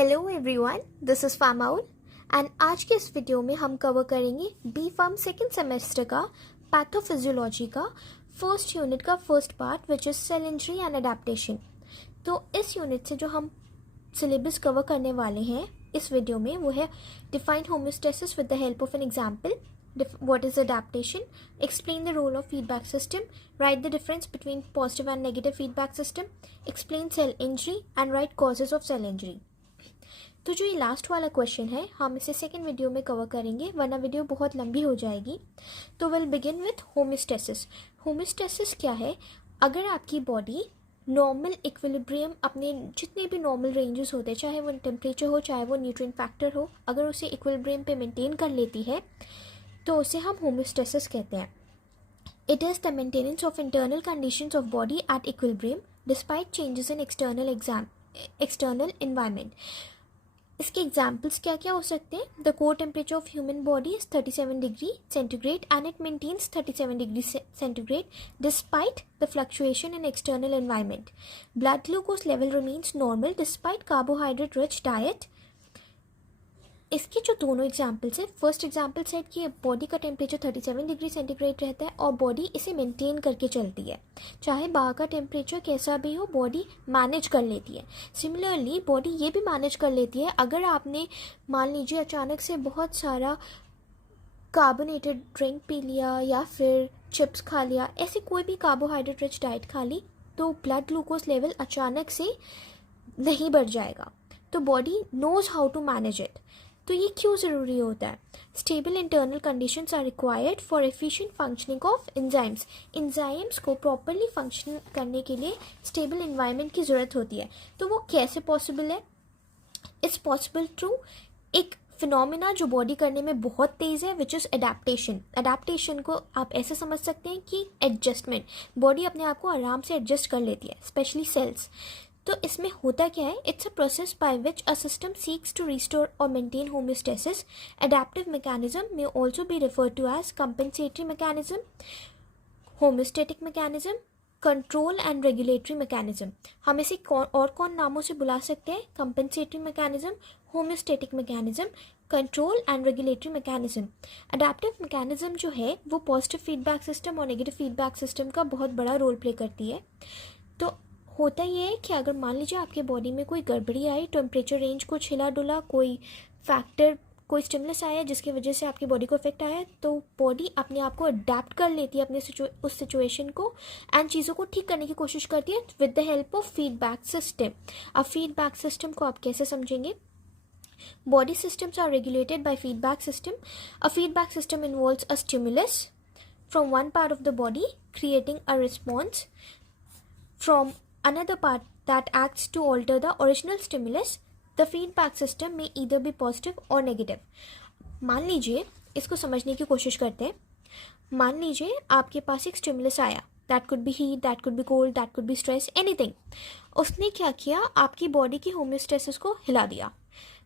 Hello everyone, this is फामाउल and आज के इस वीडियो में हम कवर करेंगे बी फार्म सेकेंड सेमेस्टर का पैथोफिजियोलॉजी का फर्स्ट यूनिट का first part which is cell injury and adaptation. तो इस यूनिट से जो हम सिलेबस कवर करने वाले हैं इस वीडियो में वो है define homeostasis with the help of an example, what is adaptation, explain the role of feedback system, write the difference between positive and negative feedback system, explain cell injury and write causes of cell injury। तो जो ये last वाला question है हम इसे second video में cover करेंगे वरना वीडियो बहुत लंबी हो जाएगी। तो will begin with homeostasis. Homeostasis क्या है? अगर आपकी बॉडी नॉर्मल इक्विलिब्रियम अपने जितने भी नॉर्मल रेंजेस होते हैं, चाहे वो टेम्परेचर हो चाहे वो न्यूट्रिएंट फैक्टर हो, अगर उसे इक्विलिब्रियम पे मेंटेन कर लेती है तो उसे हम होम्योस्टेसिस कहते हैं। It is the maintenance of internal conditions of body at equilibrium despite changes in external environment. इसके एग्जाम्पल्स क्या क्या हो सकते हैं? The core temperature of human body is 37 degree centigrade and it maintains 37 degree centigrade despite the fluctuation in external environment. Blood glucose level remains normal despite carbohydrate rich diet. इसके जो दोनों examples हैं, first example set कि body का temperature 37 degree centigrade रहता है और body इसे मेंटेन करके चलती है, चाहे बाहर का टेम्परेचर कैसा भी हो बॉडी मैनेज कर लेती है। सिमिलरली बॉडी ये भी मैनेज कर लेती है अगर आपने मान लीजिए अचानक से बहुत सारा कार्बोनेटेड ड्रिंक पी लिया या फिर चिप्स खा लिया, ऐसे कोई भी कार्बोहाइड्रेट रिच डाइट खा ली तो ब्लड ग्लूकोज लेवल अचानक से नहीं बढ़ जाएगा। तो body knows how to manage it. तो ये क्यों ज़रूरी होता है? Stable internal conditions are required for efficient functioning of enzymes. Enzymes को प्रॉपरली फंक्शन करने के लिए स्टेबल इन्वायरमेंट की ज़रूरत होती है। तो वो कैसे पॉसिबल है? इट्स पॉसिबल थ्रू एक फिनोमिना जो बॉडी करने में बहुत तेज़ है विच इज़ एडेप्टेशन। एडेप्टेशन को आप ऐसे समझ सकते हैं कि एडजस्टमेंट, बॉडी अपने आप को आराम से एडजस्ट कर लेती है, स्पेशली सेल्स। तो इसमें होता क्या है? It's a process by which a system seeks to restore और maintain homeostasis. Adaptive mechanism may also be referred to as compensatory mechanism, homeostatic mechanism, control and regulatory mechanism. हम इसे कौन नामों से बुला सकते हैं? Compensatory mechanism, homeostatic mechanism, control and regulatory mechanism. Adaptive mechanism जो है वो पॉजिटिव फीडबैक सिस्टम और नेगेटिव फीडबैक सिस्टम का बहुत बड़ा रोल प्ले करती है। तो होता ये है कि अगर मान लीजिए आपके बॉडी में कोई गड़बड़ी आई, टेम्परेचर रेंज कुछ हिला डुला, कोई फैक्टर, कोई स्टिमुलस आया जिसकी वजह से आपकी बॉडी को इफेक्ट आया, तो बॉडी अपने आप को अडेप्ट कर लेती है अपने उस सिचुएशन को एंड चीज़ों को ठीक करने की कोशिश करती है with the help of feedback system. अब फीडबैक सिस्टम को आप कैसे समझेंगे? Body systems are regulated by feedback system. A feedback system involves a stimulus from one part of the body creating a response from another part that acts to alter the original stimulus. The feedback system may either be positive or negative. मान लीजिए, इसको समझने की कोशिश करते हैं। मान लीजिए आपके पास एक स्टिमुलस आया, that could be heat, that could be cold, that could be stress, anything. उसने क्या किया? आपकी बॉडी की होम्योस्टेसिस को हिला दिया।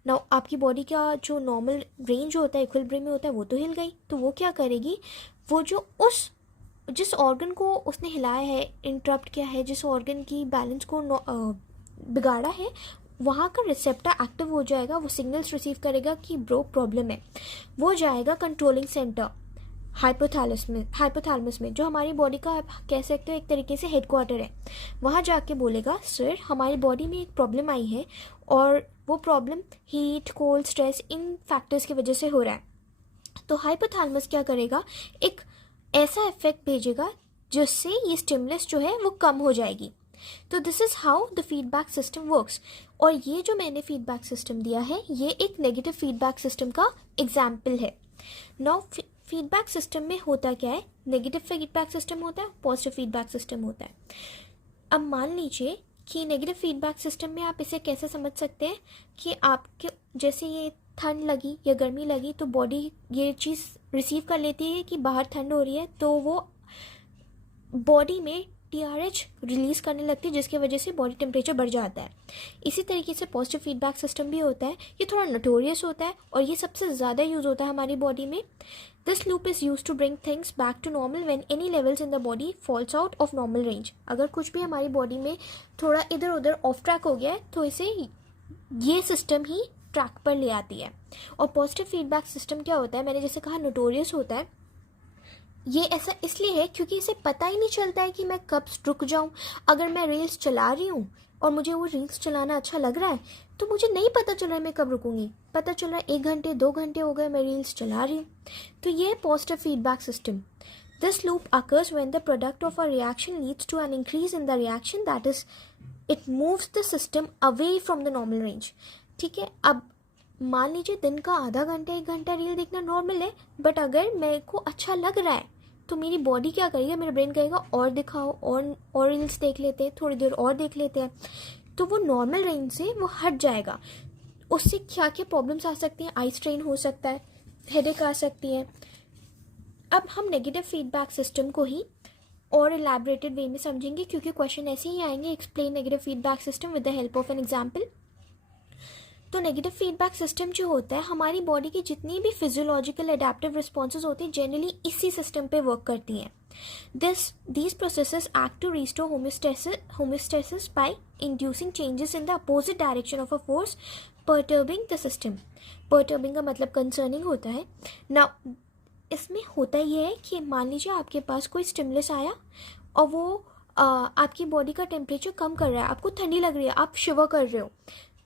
ना आपकी बॉडी का जो नॉर्मल रेंज होता है, इक्विलिब्रियम में होता है, वो तो हिल गई। तो वो क्या करेगी? वो जो जिस ऑर्गन को उसने हिलाया है, इंटरप्ट किया है, जिस ऑर्गन की बैलेंस को बिगाड़ा है, वहाँ का रिसेप्टर एक्टिव हो जाएगा, वो सिग्नल्स रिसीव करेगा कि ब्रो प्रॉब्लम है। वो जाएगा कंट्रोलिंग सेंटर हाइपोथैलेमस में, जो हमारी बॉडी का आप कह सकते हो एक तरीके से हेडक्वार्टर है। वहाँ जाके बोलेगा सर हमारी बॉडी में एक प्रॉब्लम आई है और वो प्रॉब्लम हीट, कोल्ड, स्ट्रेस, इन फैक्टर्स की वजह से हो रहा है। तो हाइपोथैलेमस क्या करेगा? एक ऐसा इफेक्ट भेजेगा जिससे ये स्टिमुलस जो है वो कम हो जाएगी। तो this is how the feedback system works. और ये जो मैंने फीडबैक सिस्टम दिया है ये एक नेगेटिव फीडबैक सिस्टम का एग्जाम्पल है। नाउ फीडबैक सिस्टम में होता क्या है? नेगेटिव फीडबैक सिस्टम होता है, पॉजिटिव फीडबैक सिस्टम होता है। अब मान लीजिए कि नेगेटिव फीडबैक सिस्टम में आप इसे कैसे समझ सकते हैं कि आपके जैसे ये ठंड लगी या गर्मी लगी तो बॉडी ये चीज़ रिसीव कर लेती है कि बाहर ठंड हो रही है, तो वो बॉडी में TRH रिलीज़ करने लगती है जिसकी वजह से बॉडी टेम्परेचर बढ़ जाता है। इसी तरीके से पॉजिटिव फीडबैक सिस्टम भी होता है। ये थोड़ा नोटोरियस होता है और ये सबसे ज़्यादा यूज़ होता है हमारी बॉडी में। This loop is use to bring things back to normal when any levels in the body falls out of normal range. अगर कुछ भी हमारी बॉडी में थोड़ा इधर उधर ऑफ ट्रैक हो गया है तो इसे ये सिस्टम ही ट्रैक पर ले आती है। और पॉजिटिव फीडबैक सिस्टम क्या होता है, मैंने जैसे कहा नोटोरियस होता है। ये ऐसा इसलिए है क्योंकि इसे पता ही नहीं चलता है कि मैं कब रुक जाऊं। अगर मैं रील्स चला रही हूँ और मुझे वो रील्स चलाना अच्छा लग रहा है तो मुझे नहीं पता चल रहा है मैं कब रुकूंगी, पता चल रहा है 1 घंटे 2 घंटे हो गए मैं रील्स चला रही हूँ। तो ये है positive feedback system. This loop occurs when the product of a reaction leads to an increase in the reaction, that is it moves the system away from the normal range। ठीक है, अब मान लीजिए दिन का आधा घंटा 1 घंटा रील देखना नॉर्मल है, बट अगर मेरे को अच्छा लग रहा है तो मेरी बॉडी क्या करेगी, मेरा ब्रेन कहेगा और दिखाओ, और रील्स देख लेते हैं, थोड़ी देर और देख लेते हैं। तो वो नॉर्मल रेंज से वो हट जाएगा। उससे क्या क्या प्रॉब्लम्स आ सकती हैं, आई स्ट्रेन हो सकता है, हेडेक आ सकती है। अब हम नेगेटिव फीडबैक सिस्टम को ही और एलैबोरेटेड वे में समझेंगे, क्योंकि क्वेश्चन ऐसे ही आएंगे, explain negative feedback system with the help of an example. तो नेगेटिव फीडबैक सिस्टम जो होता है, हमारी बॉडी की जितनी भी फिजियोलॉजिकल एडेप्टिव रिस्पॉन्सेज होती हैं जनरली इसी सिस्टम पे वर्क करती हैं। These processes act to restore homeostasis by inducing changes in the opposite direction of a force perturbing the system। perturbing का मतलब concerning होता है। Now इसमें होता ये है कि मान लीजिए आपके पास कोई स्टिमुलस आया और वो आपकी बॉडी का टेम्परेचर कम कर रहा है, आपको ठंडी लग रही है, आप शिवर कर रहे हो,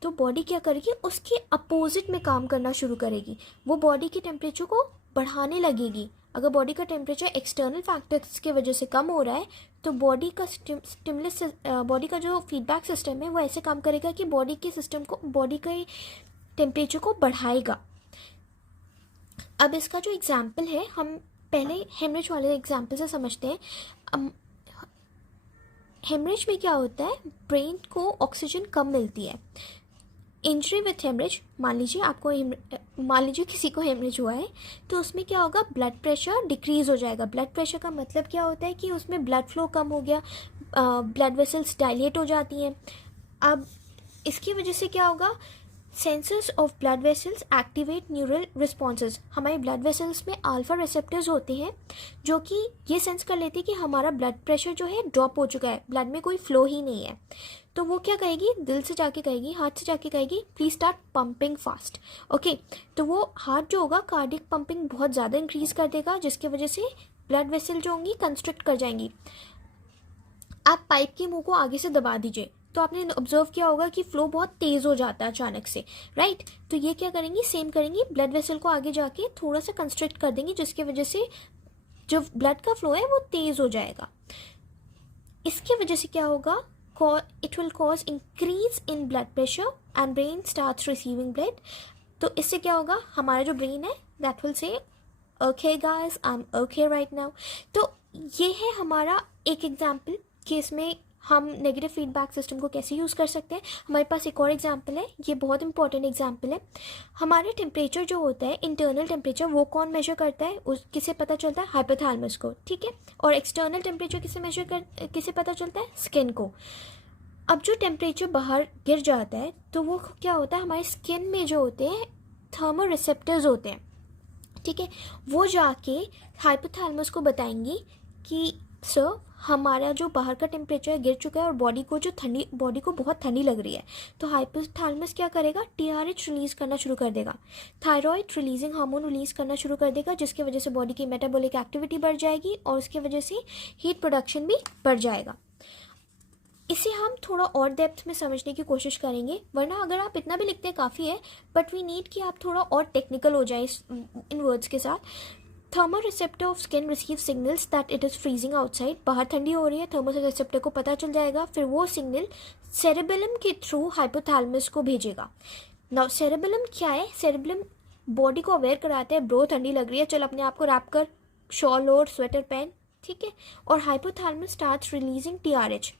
तो बॉडी क्या करेगी, उसके अपोजिट में काम करना शुरू करेगी। वो बॉडी के टेम्परेचर को बढ़ाने लगेगी। अगर बॉडी का टेम्परेचर एक्सटर्नल फैक्टर्स की वजह से कम हो रहा है तो बॉडी का स्टिमुलस, बॉडी का जो फीडबैक सिस्टम है वो ऐसे काम करेगा कि बॉडी के सिस्टम को, बॉडी के टेम्परेचर को बढ़ाएगा। अब इसका जो एग्जाम्पल है, हम पहले हेमरेज वाले एग्जाम्पल से समझते हैं। हेमरेज में क्या होता है, ब्रेन को ऑक्सीजन कम मिलती है। इंजरी विथ हेमरेज, मान लीजिए किसी को हेमरेज हुआ है तो उसमें क्या होगा, ब्लड प्रेशर डिक्रीज हो जाएगा। ब्लड प्रेशर का मतलब क्या होता है कि उसमें ब्लड फ्लो कम हो गया, ब्लड वेसल्स डायलेट हो जाती हैं। अब इसकी वजह से क्या होगा, sensors of blood vessels activate neural responses. हमारे ब्लड वेसल्स में अल्फा रिसेप्टर्स होते हैं जो कि ये सेंस कर लेती है कि हमारा ब्लड प्रेशर जो है ड्रॉप हो चुका है, ब्लड में कोई फ्लो ही नहीं है। तो वो क्या कहेगी, दिल से जाके कहेगी, हार्ट से जाके कहेगी please start pumping fast. Okay, तो वो हार्ट जो होगा कार्डियक पंपिंग बहुत ज़्यादा इंक्रीज कर देगा, जिसकी वजह से ब्लड वेसल जो होंगी कंस्ट्रिक्ट कर जाएंगी। आप पाइप के मुंह को आगे से दबा दीजिए तो आपने ऑब्जर्व किया होगा कि फ्लो बहुत तेज़ हो जाता है अचानक से, राइट। तो ये क्या करेंगी, सेम करेंगी, ब्लड वेसल को आगे जाके थोड़ा सा कंस्ट्रिक्ट कर देंगी, जिसकी वजह से जो ब्लड का फ्लो है वो तेज़ हो जाएगा। इसकी वजह से क्या होगा, it will cause increase in blood pressure and brain starts receiving blood. तो इससे क्या होगा, हमारा जो ब्रेन है that will say okay guys, I am okay right now. तो ये है हमारा एक एग्जाम्पल कि इसमें हम नेगेटिव फीडबैक सिस्टम को कैसे यूज़ कर सकते हैं। हमारे पास एक और एग्जाम्पल है, ये बहुत इंपॉर्टेंट एग्जाम्पल है। हमारे टेम्परेचर जो होता है, इंटरनल टेम्परेचर, वो कौन मेजर करता है, उस किसे पता चलता है, हाइपोथैलेमस को, ठीक है। और एक्सटर्नल टेम्परेचर किसे पता चलता है, स्किन को। अब जो टेम्परेचर बाहर गिर जाता है तो वो क्या होता है, हमारे स्किन में जो होते हैं थर्मो रिसेप्टर्स होते हैं, ठीक है। वो जाके हाइपोथैलेमस को बताएंगी कि सर हमारा जो बाहर का टेम्परेचर गिर चुका है और बॉडी को बहुत ठंडी लग रही है। तो हाइपोथैलेमस क्या करेगा, TRH रिलीज करना शुरू कर देगा, थायराइड रिलीजिंग हार्मोन रिलीज करना शुरू कर देगा, जिसकी वजह से बॉडी की मेटाबॉलिक एक्टिविटी बढ़ जाएगी और उसकी वजह से हीट प्रोडक्शन भी बढ़ जाएगा। इसे हम थोड़ा और डेप्थ में समझने की कोशिश करेंगे, वरना अगर आप इतना भी लिखते हैं काफ़ी है, बट वी नीड कि आप थोड़ा और टेक्निकल हो जाए इन वर्ड्स के साथ। थर्मोरिसेप्टर of skin receive signals that it is freezing outside. बाहर ठंडी हो रही है, थर्मोरिसेप्टर को पता चल जाएगा, फिर वो सिग्नल सेरेबेलम के थ्रू हाइपोथैलेमस को भेजेगा। नाउ सेरेबेलम क्या है, सेरेबेलम बॉडी को अवेयर कराते हैं, ब्रो ठंडी लग रही है, चल अपने आप को रैप कर, शॉल और स्वेटर पहन, ठीक है। और hypothalamus starts releasing TRH,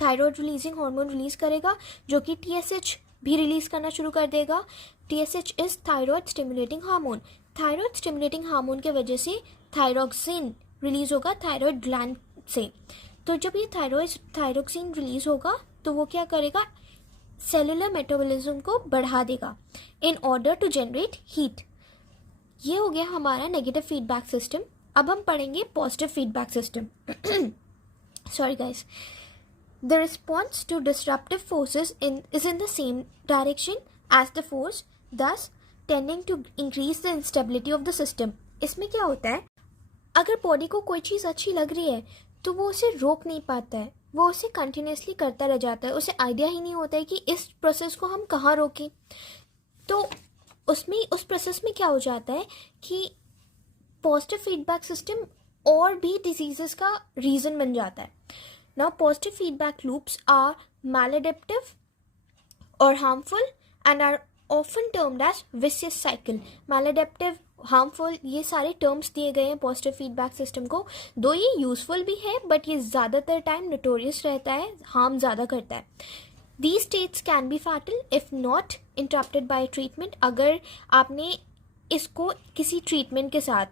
thyroid releasing hormone release करेगा, जो कि TSH भी रिलीज करना शुरू कर देगा। TSH is thyroid stimulating hormone. Thyroid stimulating hormone के वजह से थायरोक्सिन रिलीज होगा थायराइड ग्लैंड से। तो जब ये थायरोक्सिन रिलीज होगा तो वो क्या करेगा, सेलुलर मेटाबॉलिज्म को बढ़ा देगा in order to generate heat. ये हो गया हमारा नेगेटिव फीडबैक सिस्टम। अब हम पढ़ेंगे positive feedback system. Sorry guys, The response to disruptive forces is in the same direction as the force, thus tending to increase the instability of the system. इसमें क्या होता है, अगर बॉडी को कोई चीज़ अच्छी लग रही है तो वो उसे रोक नहीं पाता है, वो उसे कंटिन्यूसली करता रह जाता है, उसे आइडिया ही नहीं होता है कि इस प्रोसेस को हम कहाँ रोकें. तो उस प्रोसेस में क्या हो जाता है कि पॉजिटिव फीडबैक सिस्टम और भी डिजीजेस का रीज़न बन जाता है. Now, positive feedback loops are maladaptive or harmful and are often termed as vicious cycle. Maladaptive, harmful, ये सारे terms दिए गए हैं positive feedback system को. दो ये useful भी है but ये ज़्यादातर टाइम notorious रहता है, harm ज़्यादा करता है. These states can be fatal if not interrupted by treatment. अगर आपने इसको किसी ट्रीटमेंट के साथ,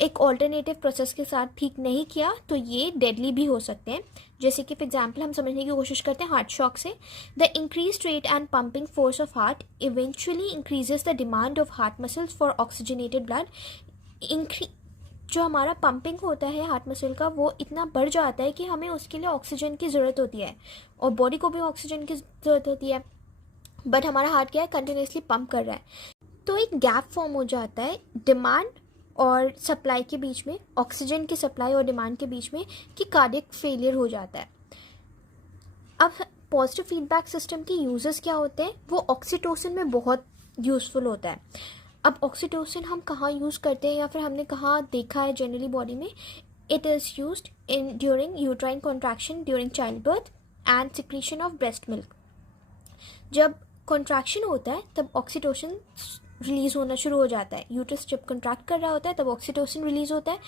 एक ऑल्टरनेटिव प्रोसेस के साथ ठीक नहीं किया तो ये डेडली भी हो सकते हैं. जैसे कि फॉर एग्जांपल हम समझने की कोशिश करते हैं हार्ट शॉक से. The increase rate and pumping force of heart eventually increases the demand of heart muscles for oxygenated blood. जो हमारा पंपिंग होता है हार्ट मसल का वो इतना बढ़ जाता है कि हमें उसके लिए ऑक्सीजन की ज़रूरत होती है और बॉडी को भी ऑक्सीजन की ज़रूरत होती है, बट हमारा हार्ट क्या है, कंटिन्यूसली पंप कर रहा है. तो एक गैप फॉर्म हो जाता है डिमांड और सप्लाई के बीच में, ऑक्सीजन की सप्लाई और डिमांड के बीच में, कि कार्डियक फेलियर हो जाता है. अब पॉजिटिव फीडबैक सिस्टम के यूजेस क्या होते हैं, वो ऑक्सीटोसिन में बहुत यूज़फुल होता है. अब ऑक्सीटोसिन हम कहाँ यूज़ करते हैं या फिर हमने कहाँ देखा है जनरली बॉडी में. It is used in during uterine contraction during child birth and secretion of breast milk. जब कॉन्ट्रैक्शन होता है तब ऑक्सीटोसिन रिलीज़ होना शुरू हो जाता है. यूट्रस जब कॉन्ट्रैक्ट कर रहा होता है तब ऑक्सीटोसिन रिलीज़ होता है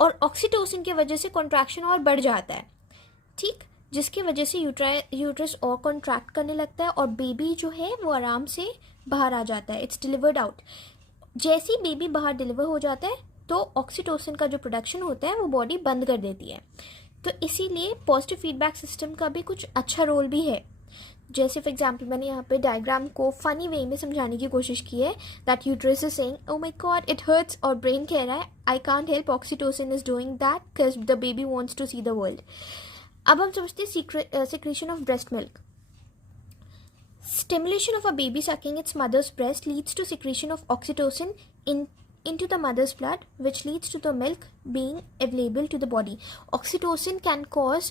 और ऑक्सीटोसिन की वजह से कॉन्ट्रैक्शन और बढ़ जाता है, ठीक, जिसकी वजह से यूट्रस और कॉन्ट्रैक्ट करने लगता है और बेबी जो है वो आराम से बाहर आ जाता है. It's delivered out. जैसे ही बेबी बाहर डिलीवर हो जाता है तो ऑक्सीटोसिन का जो प्रोडक्शन होता है वो बॉडी बंद कर देती है. तो इसीलिए पॉजिटिव फीडबैक सिस्टम का भी कुछ अच्छा रोल भी है. जैसे फॉर एग्जाम्पल मैंने यहाँ पे डायग्राम को फनी वे में समझाने की कोशिश की है. That uterus is saying oh my God it hurts, और ब्रेन कह रहा है I can't help, oxytocin is doing that because the baby wants to see the world. अब हम समझते हैं secretion of breast milk. Stimulation of a baby sucking its mother's breast leads to secretion of oxytocin into the mother's blood, which leads to the milk being available to the body. Oxytocin can cause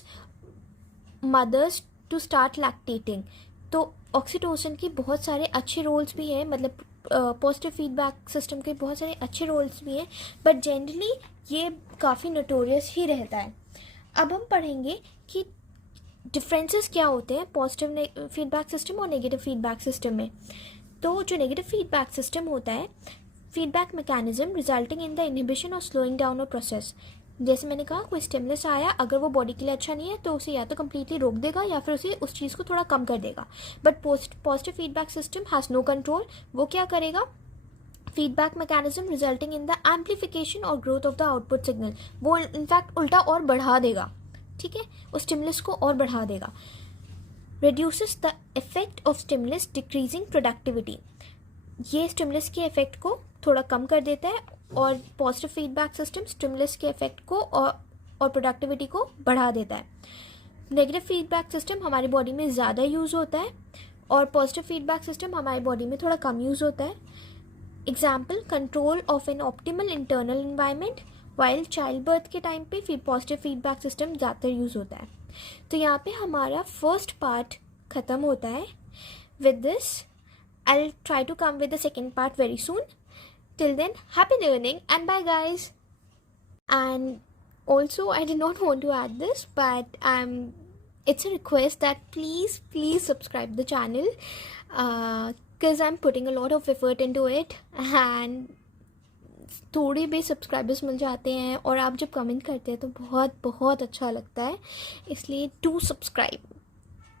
mothers to start lactating. तो oxytocin की बहुत सारे अच्छे roles भी हैं, मतलब positive feedback system के बहुत सारे अच्छे रोल्स भी हैं, बट जनरली ये काफ़ी नोटोरियस ही रहता है. अब हम पढ़ेंगे कि डिफरेंसेस क्या होते हैं पॉजिटिव फीडबैक सिस्टम और नेगेटिव फीडबैक सिस्टम में. तो जो नेगेटिव फीडबैक सिस्टम होता है, feedback mechanism resulting in the inhibition और स्लोइंग डाउन ऑफ प्रोसेस. जैसे मैंने कहा कोई स्टिमुलस आया, अगर वो बॉडी के लिए अच्छा नहीं है तो उसे या तो कम्प्लीटली रोक देगा या फिर उसे उस चीज़ को थोड़ा कम कर देगा. But positive feedback system has no control. वो क्या करेगा, feedback mechanism resulting in the amplification और growth of the output signal, वो इनफैक्ट उल्टा और बढ़ा देगा, ठीक है, उस स्टिमुलस को और बढ़ा देगा. reduces the effect of stimulus decreasing productivity. ये स्टिमुलस के इफेक्ट को थोड़ा कम कर देता है और पॉजिटिव फीडबैक सिस्टम स्टिमुलस के इफेक्ट को और प्रोडक्टिविटी को बढ़ा देता है. नेगेटिव फीडबैक सिस्टम हमारी बॉडी में ज़्यादा यूज़ होता है और पॉजिटिव फीडबैक सिस्टम हमारी बॉडी में थोड़ा कम यूज़ होता है. Example, control of an optimal internal environment, while child birth के टाइम पे पॉजिटिव फीडबैक सिस्टम ज़्यादातर यूज़ होता है. तो यहाँ पे हमारा फर्स्ट पार्ट ख़त्म होता है. With this I'll try to come with the second part very soon. Till then, happy learning and bye guys. And also, I did not want to add this, but it's a request that please subscribe the channel because I'm putting a lot of effort into it and थोड़े भी subscribers मिल जाते हैं और आप जब comment करते हैं तो बहुत अच्छा लगता है, इसलिए डू सब्सक्राइब.